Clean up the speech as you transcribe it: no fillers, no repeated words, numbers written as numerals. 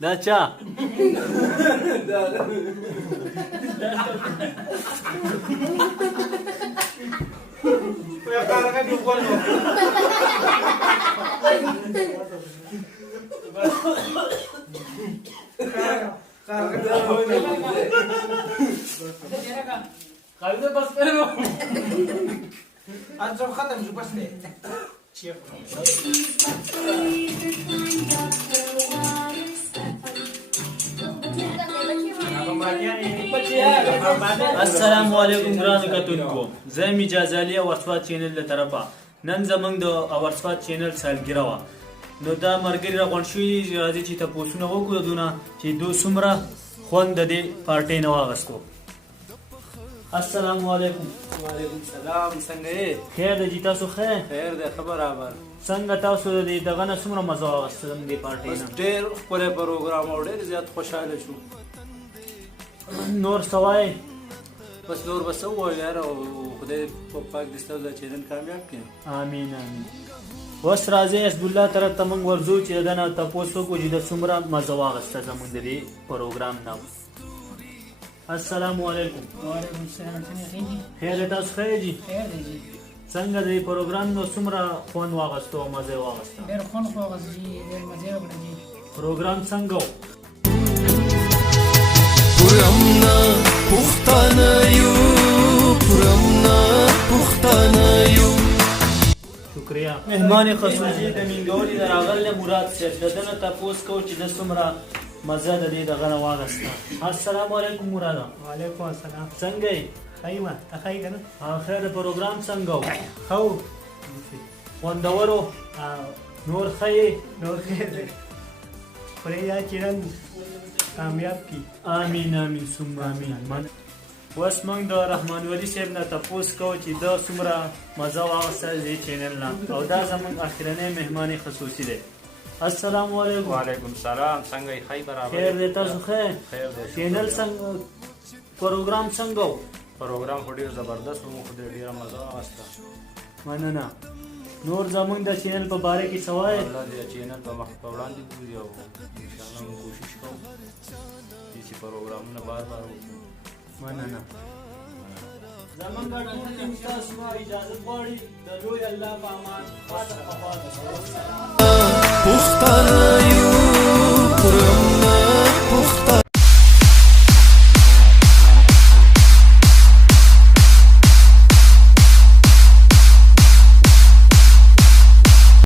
Dacha. السلام علیکم ګرانو کتونکو زه مجاز علي اورسپات چینل له طرفه نن زمونږ د اورسپات چینل سالګرا وه نو دا ملګري راغونډ شوي راځي چې تپوسونه وکړو دونه چې دوی څومره خوند د دې پارټۍ نه واخیستو السلام علیکم وعلیکم السلام څنګه یې خیر دی جی تاسو خیر خیر دی ښه برابر څنګه تاسو د دغه نه څومره مزه واخیسته زموږ دې پارټۍ بس نه ډېر ښکلی پروګرام او ډېر زیات خوشحاله شو نور سوای بس نور به څه ووایو یاره او خدای پاک دې ستاسو دا چینل کامیاب کړي امین امین اوس راځئ حزب الله طرف ته موږ ورځو چې د ده نه تپوس وکړو چې د څومره مزه واخیسته زموږ د دې پروګرام نه السلام علیکم وعلیکم السلام څنګه خیر دی تاسو خیر جي خیر دی جی څنګه د دې پروګرام نو څومره خوند واخیستو او مزه یې واخیسته ډېر خوند خو واخیست جي ډېر مزه یې وکړه جي پروګرام څنګه و پرمنا پښتانه یو پرمنا پښتانه یو شکریہ مهمان خصوصي د مینګوري د راغلی مراد صاحب د ده نه تپوس کوو چې د څومره مزه د دې دغه نه واخیسته السلام علیکم مراده وعلیکم السلام څنګه یې ښه یم ته ښه یې که نه خیر د پروګرام څنګه و ښه و خوندور و نور ښه یې نور خیر دی خدای دا چینل کامیاب کړي آمین آمین ثم آمین اوس موږ د رحمان ولي صاحب نه تپوس کوو چې دا څومره مزه واخیسته د دې چینل نه او دا زموږ اخرنی مهمان خصوصي دی السلام علیکم وعلیکم السلام څنګه یې ښه برابر خیر دی تاسو خیر خیر دی چینل څنګه پروګرام څنګه و پروګرام خو ډېر زبردست و موږ خو ډېره مزه واخیسته مننه نور زموږ د چینل په باره کې څه وایې الله دې چینل په مخ په وړاندې بوځي او انشاءالله موږ کوشش کوو چې پروګرامونه بار بار وکړو مننه زموږ ډاکټر استاد سما اجازه غواړي د لوی الله په امان پښتانه یو